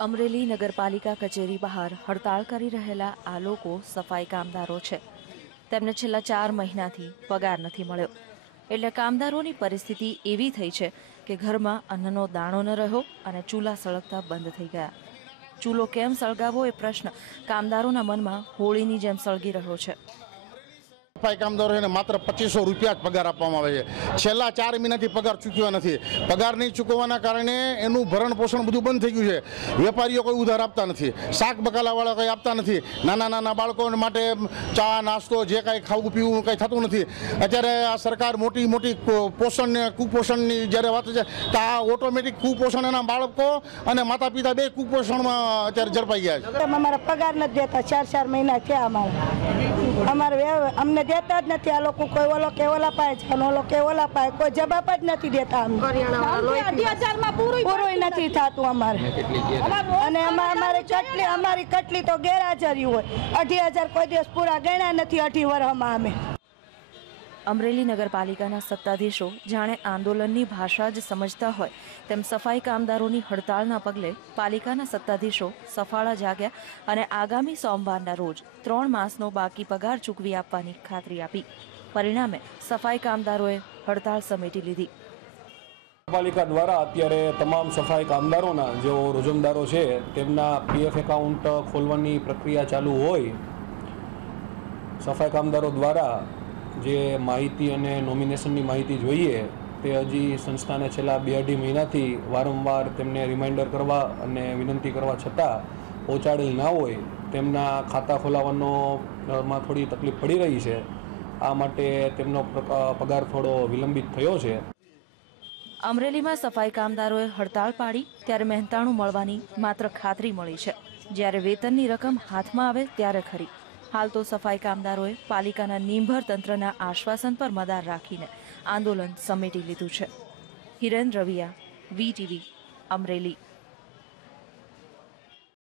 અમરેલી નગરપાલિકા કચેરી બહાર હડતાળ કરી રહેલા આ લોકો સફાઈ કામદારો છે. તેમને છેલ્લા ચાર મહિનાથી પગાર નથી મળ્યો. એટલે કામદારોની પરિસ્થિતિ એવી થઈ છે કે ઘરમાં અન્નનો દાણો ન રહ્યો અને ચૂલા સળગતા બંધ થઈ ગયા. ચૂલો કેમ સળગાવવો એ પ્રશ્ન કામદારોના મનમાં હોળીની જેમ સળગી રહ્યો છે. સફાઈ કામદારોને માત્ર પચીસો રૂપિયા જ પગાર આપવામાં આવે છે. છેલ્લા ચાર મહિનાથી પગાર ચૂક્યો નથી. પગાર નહીં ચૂકવવાના કારણે એનું ભરણ પોષણ બધું બંધ થઈ ગયું છે. વેપારીઓ કોઈ ઉધાર આપતા નથી. શાક બકાલાવાળા કંઈ આપતા નથી. નાના નાના બાળકો માટે ચા, નાસ્તો, જે કાંઈ ખાવું પીવું કંઈ થતું નથી. અત્યારે આ સરકાર મોટી મોટી પોષણ કુપોષણની જ્યારે વાત છે, તો આ ઓટોમેટિક કુપોષણ એના બાળકો અને માતા પિતા બે કુપોષણમાં અત્યારે ઝડપાઈ ગયા છે. અમારા પગાર નથી દેતા. ચાર ચાર મહિના થયા અમારે. અમારે અમને દેતા જ નથી. આ લોકો કોઈ ઓલો કે ઓલા પાય છે અને ઓલો કે ઓલા પાય કોઈ જવાબ જ નથી દેતા અમને. પૂરું નથી થતું અમારે. અને અમારે અમારે કેટલી અમારી કેટલી તો ગેરહાજરી હોય. અઢી હજાર કોઈ દિવસ પૂરા ગણ્યા નથી અઢી વર્ષમાં અમે. અમરેલી નગરપાલિકાના સત્તાધીશો જાણે આંદોલનની ભાષા જ સમજતા હોય, તેમ સફાઈ કામદારોની હડતાળના પગલે પાલિકાના સત્તાધીશો સફાળા જાગ્યા અને આગામી સોમવારના રોજ ત્રણ માસનો બાકી પગાર ચૂકવી આપવાની ખાતરી આપી. પરિણામે સફાઈ કામદારોએ હડતાળ સમેટી લીધી. પાલિકા દ્વારા અત્યારે તમામ સફાઈ કામદારોના, જેઓ રોજમદારો છે, તેમના પીએફ એકાઉન્ટ ખોલવાની પ્રક્રિયા ચાલુ હોય, સફાઈ કામદારો દ્વારા જે માહિતી અને નોમિનેશનની માહિતી જોઈએ, તે હજી સંસ્થાને છેલ્લા બે અઢી મહિનાથી વારંવાર તેમને રિમાઇન્ડર કરવા અને વિનંતી કરવા છતાં પહોંચાડેલ ના હોય, તેમના ખાતા ખોલાવવાનો માં થોડી તકલીફ પડી રહી છે. આ માટે તેમનો પગાર થોડો વિલંબિત થયો છે. અમરેલીમાં સફાઈ કામદારોએ હડતાળ પાડી, ત્યારે મહેનતાણું મળવાની માત્ર ખાતરી મળી છે. જ્યારે વેતનની રકમ હાથમાં આવે ત્યારે ખરી. હાલ તો સફાઈ કામદારોએ પાલિકાના નિંભર તંત્રના આશ્વાસન પર મદાર રાખીને આંદોલન સમેટી લીધું છે. હિરેન રવિયા, વીટીવી, અમરેલી.